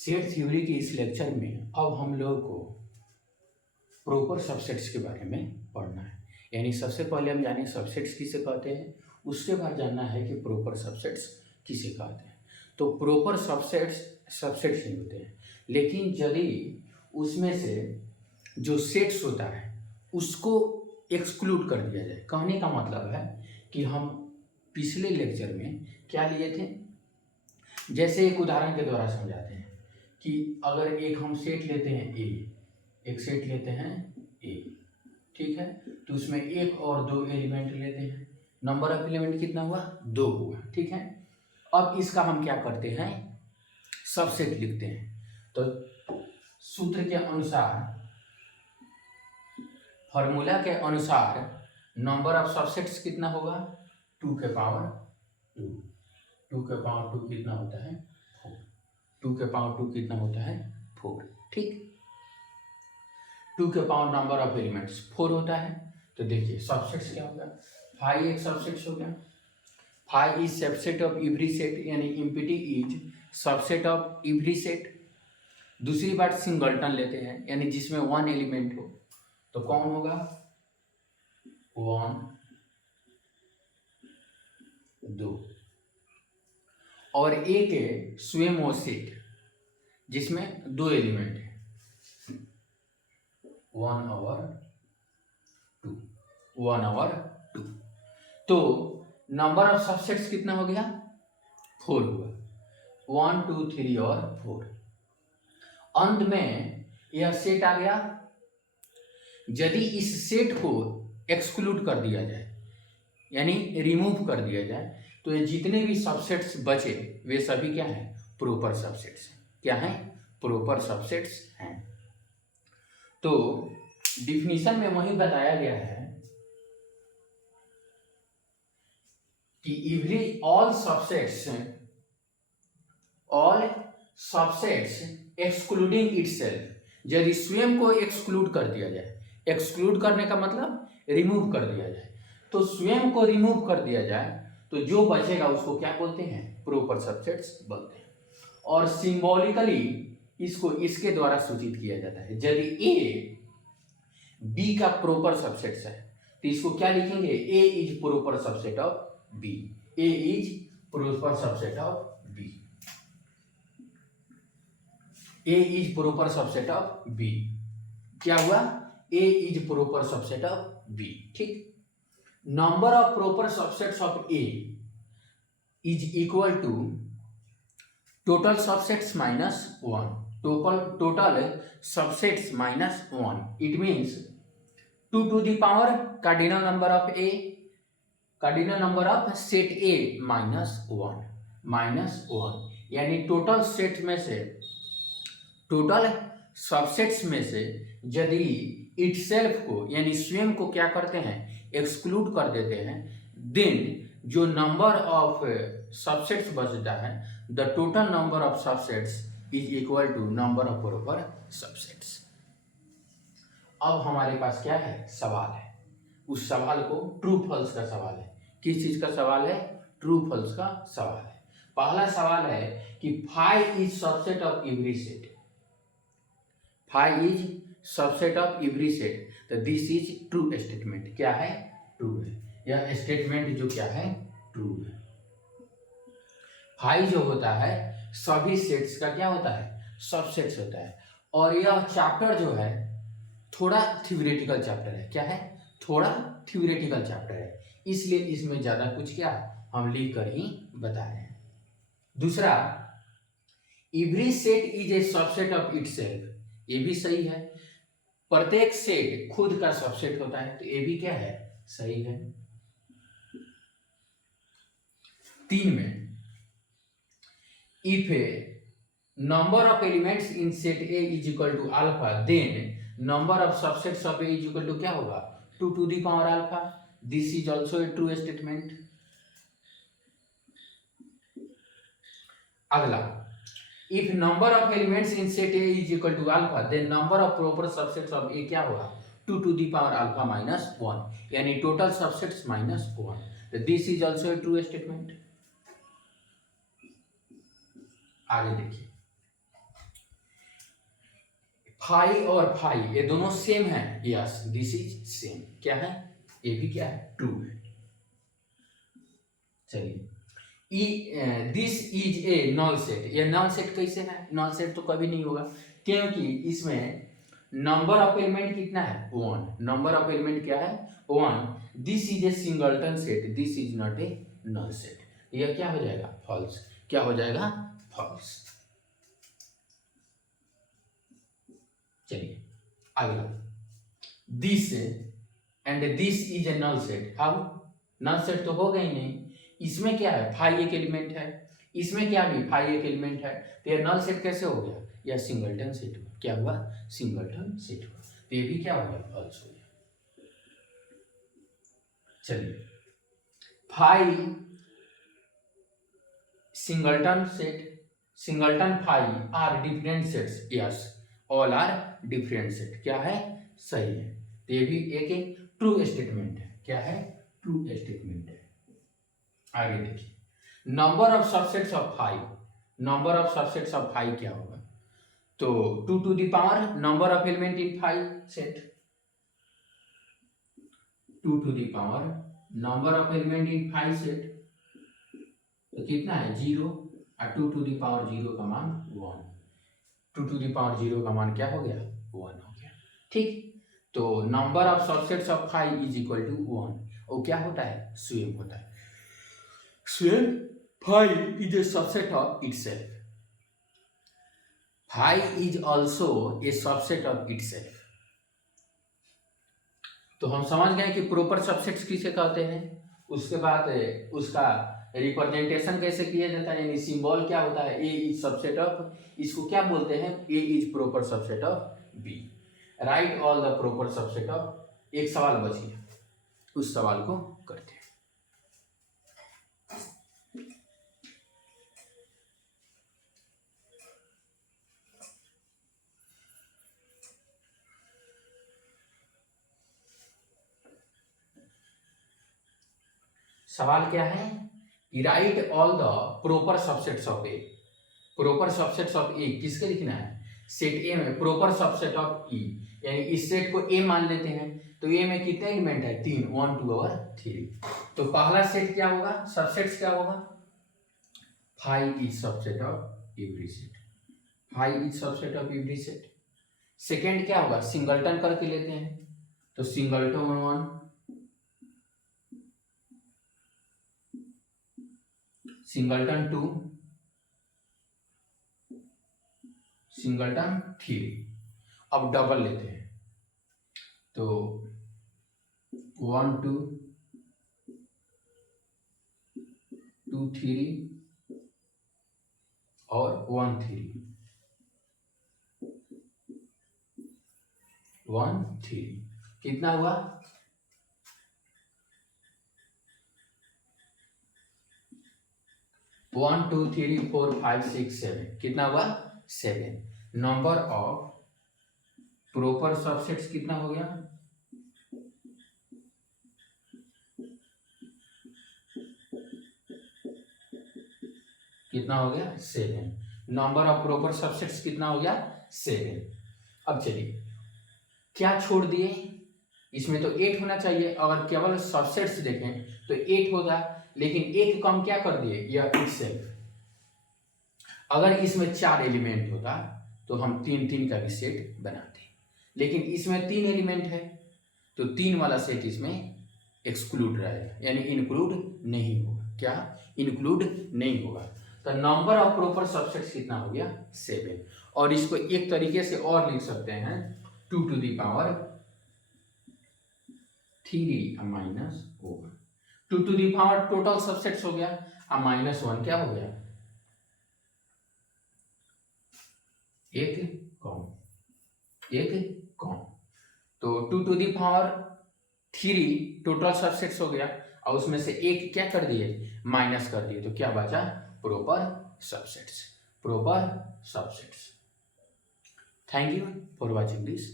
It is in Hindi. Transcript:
सेट थ्योरी के इस लेक्चर में अब हम लोग को प्रॉपर सबसेट्स के बारे में पढ़ना है। यानी सबसे पहले हम जाने सबसेट्स किसे कहते हैं, उसके बाद जानना है कि प्रॉपर सबसेट्स किसे कहते हैं। तो प्रॉपर सबसेट्स नहीं होते हैं, लेकिन यदि उसमें से जो सेट्स होता है उसको एक्सक्लूड कर दिया जाए। कहने का मतलब है कि हम पिछले लेक्चर में क्या लिए थे, जैसे एक उदाहरण के द्वारा समझाते हैं कि अगर एक हम सेट लेते हैं एक सेट लेते हैं ए, ठीक है, तो उसमें एक और दो एलिमेंट लेते हैं। नंबर ऑफ एलिमेंट कितना हुआ, 2 हुआ, ठीक है। अब इसका हम क्या करते हैं, सबसेट लिखते हैं। तो सूत्र के अनुसार, फॉर्मूला के अनुसार नंबर ऑफ सबसेट्स कितना होगा, 2 के पावर 2। 2 के पावर 2 कितना होता है, 4। 2 के पावर 2 कितना होता है, 4, ठीक। 2 के पावर नंबर ऑफ एलिमेंट्स 4 होता है। तो देखिए सबसेट्स क्या होगा, फाइव एक सबसेट्स हो गया। Five is subset of every set, यानी empty is subset of every set. दूसरी बात सिंगलटन लेते हैं, यानी जिसमें 1 एलिमेंट हो, तो कौन होगा, 1 2। और एक है स्वयं सेट जिसमें 2 एलिमेंट है, 1 और 2, 1 और 2। तो नंबर ऑफ सबसेट्स कितना हो गया, 4 हुआ, 1 2 3 और 4। अंत में यह सेट आ गया। यदि इस सेट को एक्सक्लूड कर दिया जाए, यानी रिमूव कर दिया जाए, तो ये जितने भी सबसेट्स बचे वे सभी क्या हैं, प्रॉपर सबसेट्स हैं। क्या हैं, प्रॉपर सबसेट्स हैं। तो डिफिनीशन में वही बताया गया है कि ऑल सबसेट्स एक्सक्लूडिंग इटसेल्फ, यदि स्वयं को एक्सक्लूड कर दिया जाए, एक्सक्लूड करने का मतलब रिमूव कर दिया जाए, तो स्वयं को रिमूव कर दिया जाए तो जो बचेगा उसको क्या बोलते हैं, प्रॉपर सबसेट्स बोलते हैं। और सिंबॉलिकली इसको इसके द्वारा सूचित किया जाता है। यदि ए बी का प्रॉपर सबसेट्स है तो इसको क्या लिखेंगे, A is proper subset of B, A is proper subset of B, A is proper subset of B. क्या हुआ, A is proper subset of B, ठीक। Number of proper subsets of A is equal to total subsets minus 1, total subsets minus 1। It means 2 to the power cardinal number of A, cardinal number of set A minus 1, यानी टोटल सेट में से, टोटल सबसेट्स में से यदि इटसेल्फ को, यानी स्वयं को क्या करते हैं, एक्सक्लूड कर देते हैं, देन जो नंबर ऑफ सबसेट्स बचता है, the total number of subsets is equal to number of proper subsets. अब हमारे पास क्या है, सवाल है। उस सवाल को ट्रू फॉल्स का सवाल है। किस चीज का सवाल है, ट्रू फॉल्स का सवाल है। पहला सवाल है कि five is subset of every set, five is subset of every set, तो दिस इज ट्रू स्टेटमेंट। क्या है, ट्रू है। यह स्टेटमेंट जो क्या है, ट्रू है। फाइव जो होता है सभी सेट्स का क्या होता है, सबसेट्स होता है। और यह चैप्टर जो है थोड़ा थ्योरेटिकल चैप्टर है। क्या है, थोड़ा थ्योरेटिकल चैप्टर है, इसलिए इसमें ज्यादा कुछ क्या हम लिख कर ही बता रहे हैं। दूसरा, every set is a subset of itself, ये भी सही है। प्रत्येक सेट खुद का सबसेट होता है, तो ये भी क्या है, सही है। 3 में, if number of elements in set A is equal to alpha, then number of subsets of A is equal to क्या होगा, 2 to the power alpha. This is also a true statement. अगला, if number of elements in set A is equal to alpha, then number of proper subsets of A क्या होगा, 2 to the power alpha minus 1, यानी टोटल सबसेट्स माइनस 1। तो this is also a true statement. आगे देखिए, फाई और फाई ये दोनों सेम है, यस दिस इज सेम, क्या है ये भी क्या है ट्रू है। चलिए this is a null set, ये नल सेट कैसे है, नल सेट तो कभी नहीं होगा क्योंकि इसमें नंबर ऑफ एलिमेंट कितना है 1, नंबर ऑफ एलिमेंट क्या है 1, this is a singleton set, this is not a null set, यह क्या हो जाएगा फॉल्स, क्या हो जाएगा फॉल्स। चलिए अगला this and this is a null set, how null set तो होगा ही नहीं, इसमें क्या है फाई एक एलिमेंट है, इसमें क्या भी फाई एक एलिमेंट है, तो यह नल सेट कैसे हो गया, यह सिंगलटन सेट हुआ, क्या हुआ सिंगलटन सेट हुआ, तो ये भी क्या हो गया फॉल्स हो गया। चलिए phi singleton set, singleton phi are different sets, yes all are different set, क्या है सही है, तो ये भी एक ट्रू स्टेटमेंट है, क्या है ट्रू स्टेटमेंट है। आगे देखिए number of subsets of five, number of subsets of five क्या होगा, तो 2 to the power number of element in five set, 2 to the power number of element in five set, तो कितना है 0 और 2 to the power 0 का मान 1, 2 to the power 0 का मान क्या हो गया 1 हो गया, ठीक। तो number of subsets of five is equal to 1, वो क्या होता है स्वेम होता है, स्वेम five is a subset of itself, five is also a subset of itself. तो हम समझ गए कि प्रॉपर सबसेट्स किसे कहते हैं, उसके बाद उसका रिप्रेजेंटेशन कैसे किया जाता है, यानी सिंबल क्या होता है, ए इज सबसेट ऑफ, इसको क्या बोलते हैं A is proper subset of B, right all the proper subset of. एक सवाल बची है, उस सवाल को करते हैं। सवाल क्या है, right all the proper subsets of A, proper subsets of A किसके लिखना है, सेट ए में प्रॉपर सबसेट ऑफ ई, यानी इस सेट को ए मान लेते हैं, तो ए में कितने एलिमेंट है 3, 1 2 और 3, तो पहला सेट क्या होगा, सबसेट्स क्या होगा, five is subset of every set, five is subset of every set. Second क्या होगा, सिंगलटन करके लेते हैं, तो सिंगलटन 1, सिंगलटन 2, सिंगलटन 3, अब डबल लेते हैं, तो 1 2 2 3 और 1 3 1 3, कितना हुआ 1 2 3 4 5 6 7, कितना हुआ 7, नंबर ऑफ प्रॉपर सबसेट्स कितना हो गया, कितना हो गया 7, नंबर ऑफ प्रॉपर सबसेट्स कितना हो गया 7। अब चलिए क्या छोड़ दिए, इसमें तो 8 होना चाहिए, अगर केवल सबसेट्स देखें तो 8 होगा, लेकिन एक कम क्या कर दिए यह इटसेल्फ, अगर इसमें 4 एलिमेंट होता तो हम 3 3 का भी सेट बनाते, लेकिन इसमें 3 एलिमेंट है तो 3 वाला सेट इसमें एक्सक्लूड रहेगा, यानी इंक्लूड नहीं होगा, क्या इंक्लूड नहीं होगा। तो नंबर ऑफ प्रॉपर सबसेट्स कितना हो गया 7, और इसको एक तरीके से और लिख सकते हैं 2 to the power 3 minus 1, 2 to the power total subsets हो गया, अब -1 क्या हो गया एक कौन, तो 2 to the power 3 total subsets हो गया, और उसमें से एक क्या कर दिए माइनस कर दिए, तो क्या बचा proper subsets, proper subsets. Thank you for watching this.